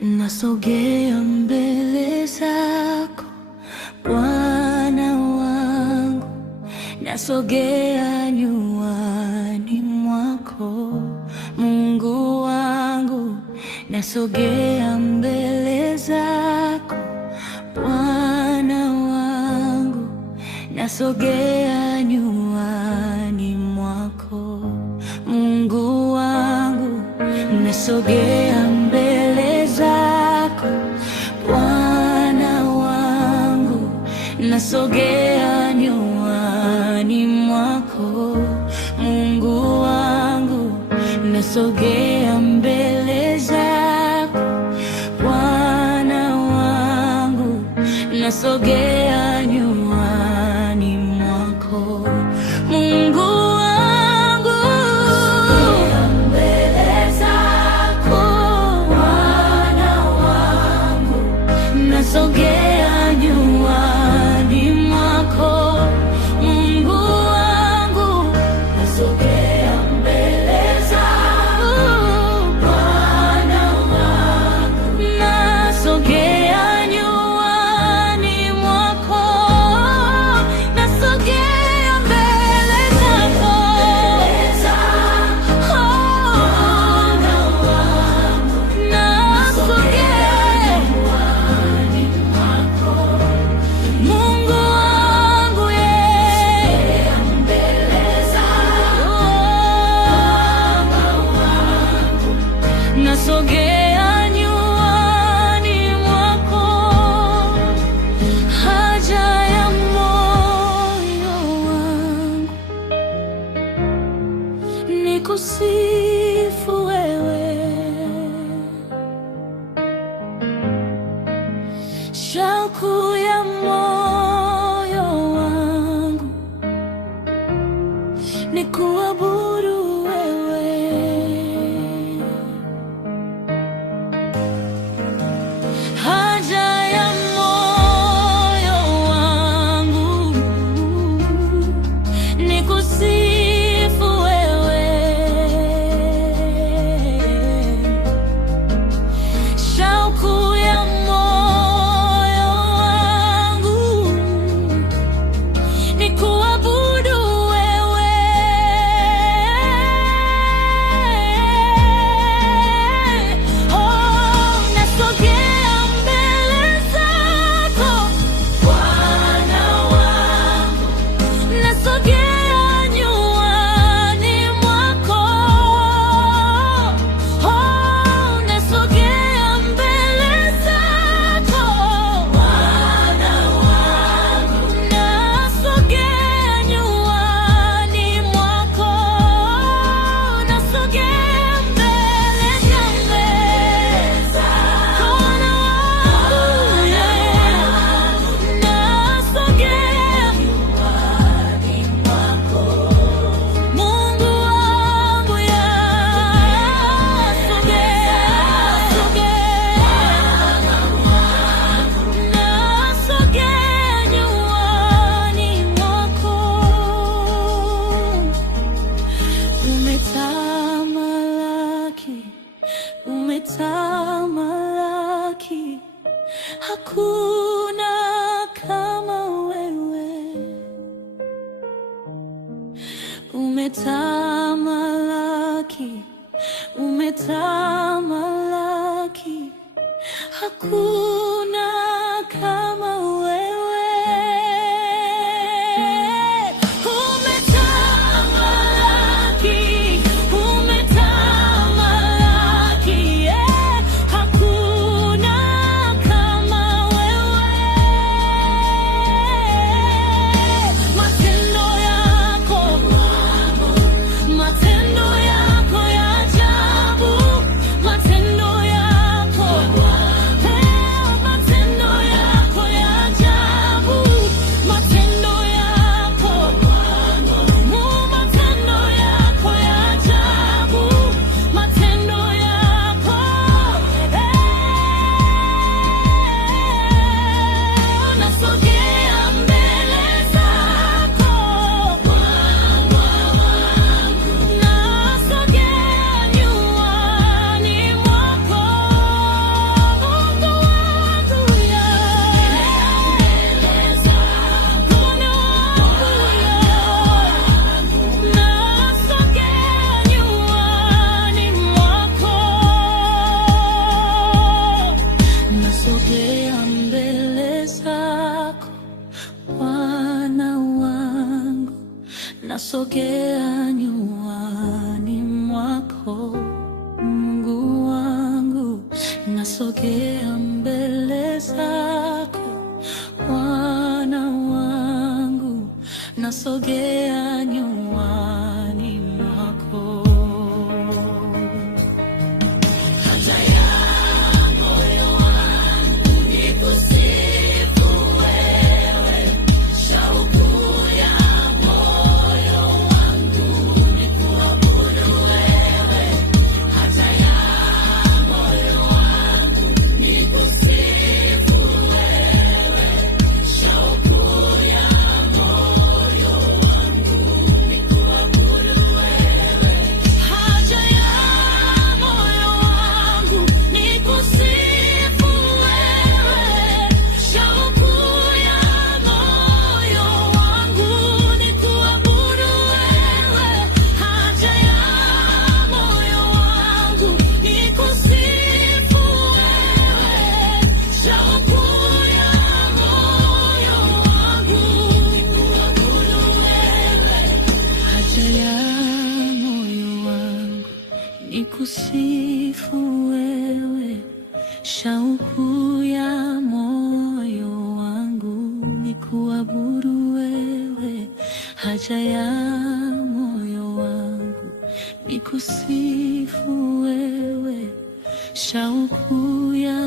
nasogea mbele zako Bwana wangu, nasogea nyuani mwako Mungu wangu, nasogea mbele zako Bwana wangu, nasogea nyuani mwako Mungu wangu, nasogea mbele zako Bwana wangu, nasogea nyuani mwako Mungu wangu, nasogea mbele zako Bwana wangu, nasogea nyuani mwako Mungu wangu, nasogea mbele zako Bwana wangu, nasogea nyuani mwako Mungu wangu, nasogea mbele zako Bwana wangu, nasogea nyuani mwako, nasogea mbele zako Bwana wangu, nasogea nyuani mwako Mungu wangu, mbele zako nasogea nyuani mwako, haja ya moyo wangu nikusifu wewe, shauku ya moyo wangu nikuabudu wewe, haja ya moyo wangu nikusifu wewe, shauku ya moyo wangu nikuabudu wewe, oh, nasogea mbele zako Bwana wangu, nasogea nyuani mwako, oh, nasogea mbele zako Bwana wangu, nasogea nyuani mwako, nasogea mbele zako Bwana wangu, nasogea nyuani mwako Mungu wangu, nasogea nyuani mwako, umetamalaki, umetamalaki, hakuna kama wewe, umetamalaki, umetamalaki, hakuna kama wewe, umetamalaki, umetamalaki, hakuna kama wewe, mbele zako Bwana wangu, nasogea nyuani mwako Mungu wangu, nasogea mbele zako Bwana wangu, nasogea nyuani mwako. Haja ya moyo wangu nikusifu wewe, shauku ya moyo wangu nikuabudu wewe. Haja ya moyo wangu nikusifu wewe, shauku ya moyo wangu nikuabudu wewe. Haja ya moyo wangu nikusifu wewe, shauku ya moyo wangu nikuabudu wewe. Haja ya moyo wangu nikusifu wewe, shauku ya moyo wangu nikuabudu wewe. Haja ya moyo wangu nikusifu wewe, shauku ya moyo wangu nikuabudu wewe. Haja ya moyo wangu nikusifu wewe, shauku ya